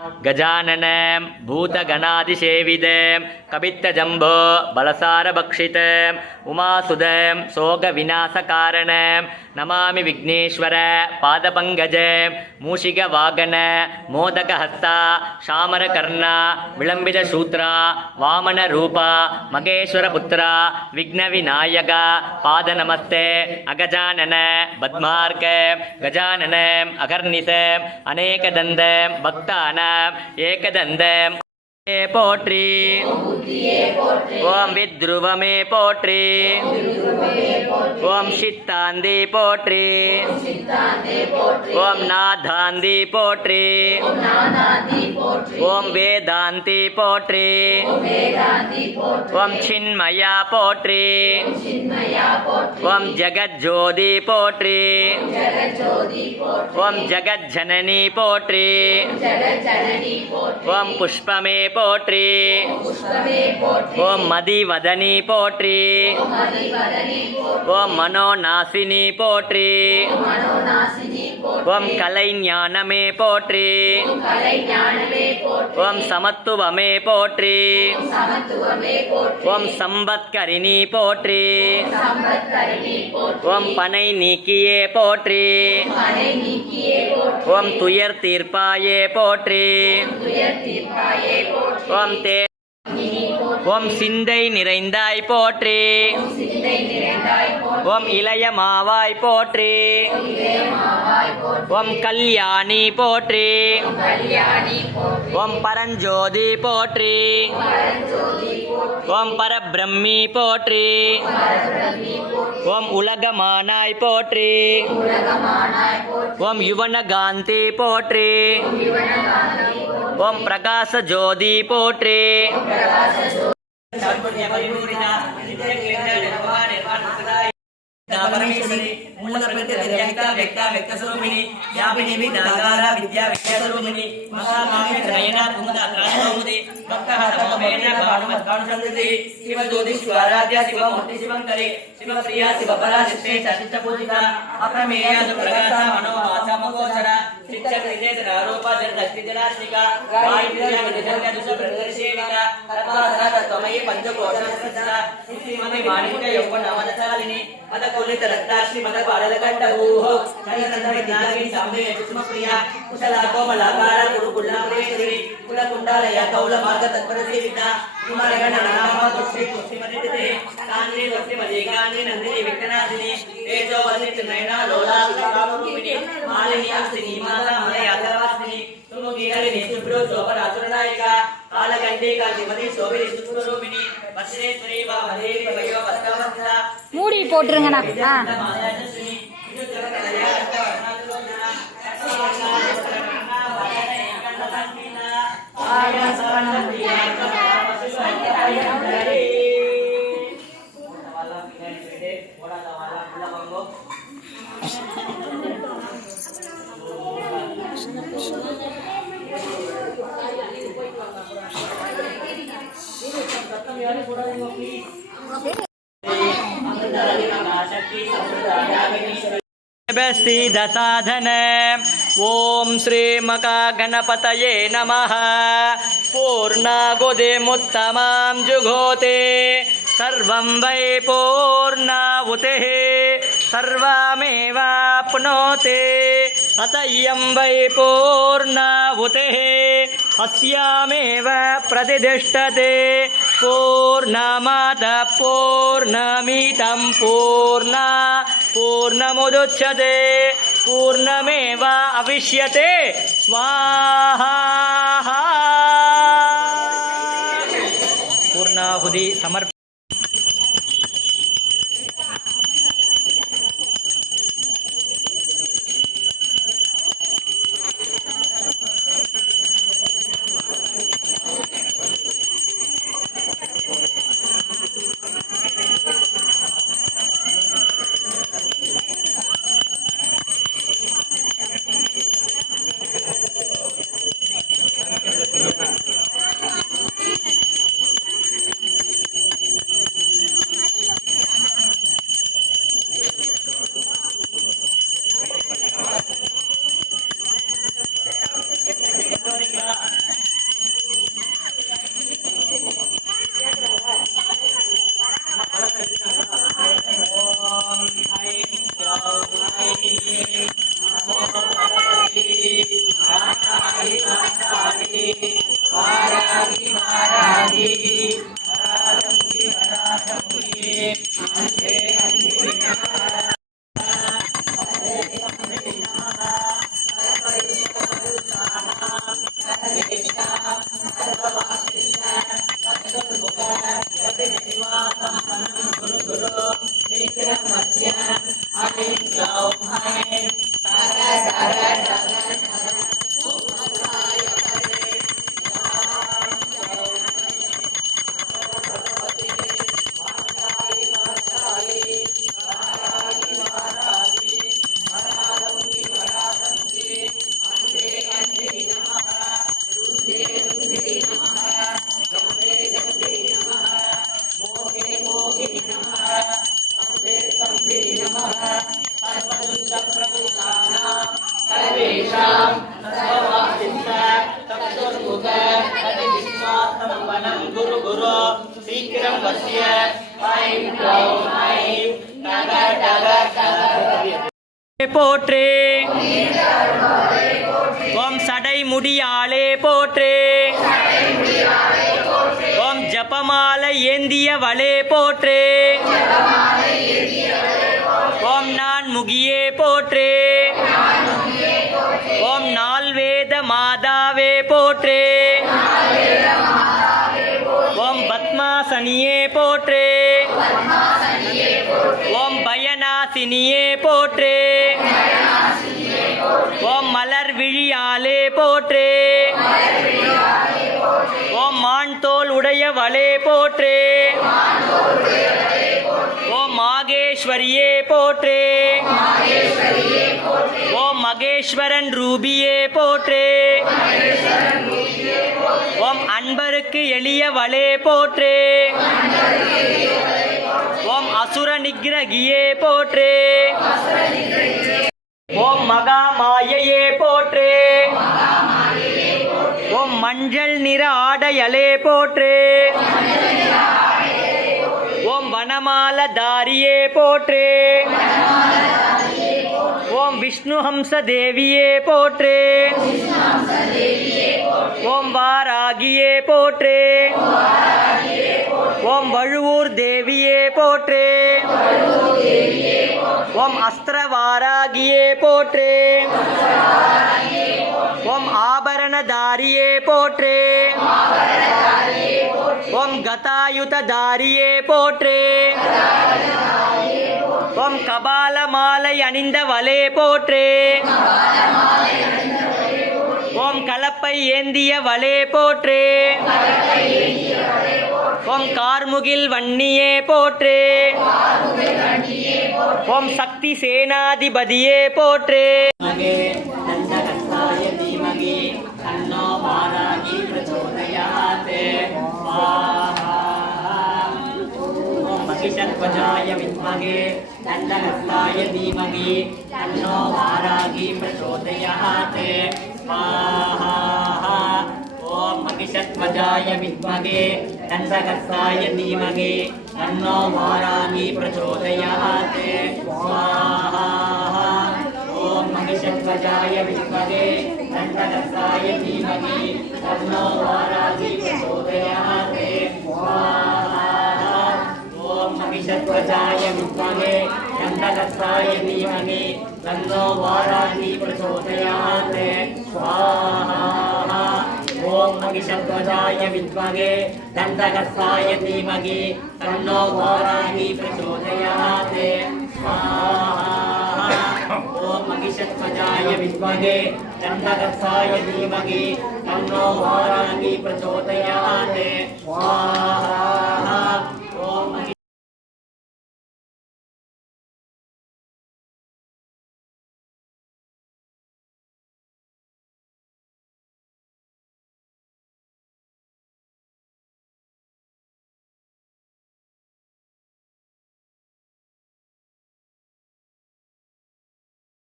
गजानन भूतगणादिसेवित कपित्तजम्बो बलसारभक्षित उमासुद शोकविनाशकारण नमामि विघ्नेश्वर पादपङ्कज मूषिकवाहन मोदकहस्त शामरकर्ण विलम्बितसूत्र वामनरूप महेश्वरपुत्र विघ्नविनायक पादनमस्ते अगजानन पद्मार्क गजानन अगर्निश अनेकदन्त भक्तानां एकदन्त போற்றி ஓம் வித்ருவமே போற்றி ஓம் சித்தாந்தி போற்றி ஓம் நாதாந்தி போற்றி ஓம் வேதாந்தி போற்றி ஓம் சின்மயா போற்றி ஓம் ஜெகஜ்ஜோதி போற்றி ஓம் ஜெகஜ்ஜனனி போற்றி ஓம் புஷ்பமே போற்றி ஓம் மதிவதனி போற்றி ஓம் மனோநாசினி போற்றி ஓம் கலைஞானமே போற்றி ஓம் சமத்துவமே போற்றி ஓம் சம்பத்கரிணி போற்றி ஓம் பனை நீக்கியே போற்றி ஓம் துயர் தீர்ப்பாயே போற்றி ஓம் தே ஓம் சிந்தை நிறைந்தாய் போற்றி ஓம் இளைய மாவாய் போற்றி ஓம் கல்யாணி போற்றி ஓம் பரஞ்சோதி போற்றி ஓம் பரபிரம்மி போற்றி ஓம் உலகமானாய் போற்றி ஓம் யுவனகாந்தி போற்றி ஓம் பிரகாச ஜோதி போற்றி परमेश्वरी मूल प्रत्यव्यक्ता व्यक्ता व्यक्तस्वरूपिणी व्यापिनी विद्यागार विद्या विद्यास्वरूपिणी महामाया नयना कुमुदा कालकौमुदी भक्तः तमोमेन भानुमत् कानुसंदति शिवज्योति शिवाराध्या शिवमूर्ति शिवंकरी शिवप्रिया शिवपरा नित्ये सचित्त पूजिता अप्रमेया सुप्रकाशा मनोवाचा मगोचरा चित्तकृते नारोपा जलदस्तिजनात्मिका वायुप्रिया विजन्य दुष प्रदर्शेविका तत्त्वासना तत्त्वमयी पंचकोशनस्था श्रीमती माणिक्य यौवन नवदशालिनी मद कुलित रत्नाश्री मद बालकंठभूः नयनन्दविज्ञानी साम्ये कुसुमप्रिया कुशला कोमलाकार गुरुकुलाप्रेश्वरी कुलकुण्डालय कौलमार्ग तत्परसेविता कुमारगण नामा तुष्टि तुष्टिमदिते कान्नी तुष्टिमदिगान्नी नन्दिनी विघ्नाशिनी तेजोवती नयना लोला सुखारूपिणी मालिनी अक्षिनी माता मलयातवासिनी सुमुखीनलिनी सुब्रो शोभनासुरनायिका कालकण्डी कांतिमती शोभिनी सुस्वरूपिणी वत्सेश्वरी वामदेवी भयो वस्त्रवस्त्रा மூடி போட்டுருங்கண்ணா. साधन ओम श्री मका गणपतये नमः पूर्णागुदिमुत्तमां जुघोते सर्वं वै पूर्णाहुतिः सर्वमेवाप्नोति अत इयं वै पूर्णाहुतिः अस्यामेव प्रतिष्ठते पूर्णमाद पूर्णमिदं पूर्णमुदच्यते पूर्णमेव अविष्यते स्वाहा पूर्णाहुति समर्प போற்றே ஓம் சடை முடியாளே போற்றே ஓம் ஜபமாலை ஏந்தியவளே போற்றே ஓம் நான் முகியே போற்றே ஓம் நால்வேத மாதாவே போற்றே ஓம் பத்மாசனியே போற்றே ஓம் பயநாசினியே போற்றே ஓம் மலர் விழியாலே போற்றே ஓம் மான் தோல் உடையவளே போற்றே ஓம் மாகேஸ்வரியே போற்றே ஓம் மகேஸ்வரன் ரூபியே போற்றே ஓம் அன்பருக்கு எளியவளே போற்றே ஓம் அசுர நிகிரகியே போற்றே ஓம் மகா மாயையே போற்றே ஓம் மஞ்சள் நிற ஆடையலே போற்றே ஓம் வனமால தாரியே போற்றே ஓம் விஷ்ணு ஹம்ச தேவியே போற்றே ஓம் வாராகியே போற்றே ஓம் வழுவூர் தேவியே போற்றே ஓம் அஸ்திரவாராகியே போற்றே ஓம் ஆபரணதாரியே போற்றே ஓம் கதாயுததாரியே போற்றே ஓம் கபால மாலை அணிந்தவளே போற்றே ஓம் கலப்பை ஏந்தியவளே போற்றே ஓம் கார்முகில் வன்னியே போற்றே ஓம் சக்தி சேனாதிபதியே போற்றே महिषध्वजाय विद्महे दण्डहस्ताय धीमहि तन्नो वाराही प्रचोदयात् स्वाहा ॐ महिषध्वजाय विद्महे दण्डहस्ताय धीमहि तन्नो वाराही प्रचोदयात् स्वाहा ॐ महिषध्वजाय विद्महे दण्डहस्ताय धीमहि तन्नो वाराही प्रचोदयात् स्वाहा ॐ महिषध्वजाय विद्महे दण्डहस्ताय धीमहि तन्नो वाराही प्रचोदयात् स्वाहा ॐ महिषध्वजाय विद्महे दण्डहस्ताय धीमहि तन्नो वाराही प्रचोदयात् स्वाहा ॐ महिषध्वजाय विद्महे दण्डहस्ताय धीमहि तन्नो वाराही प्रचोदयात् स्वाहा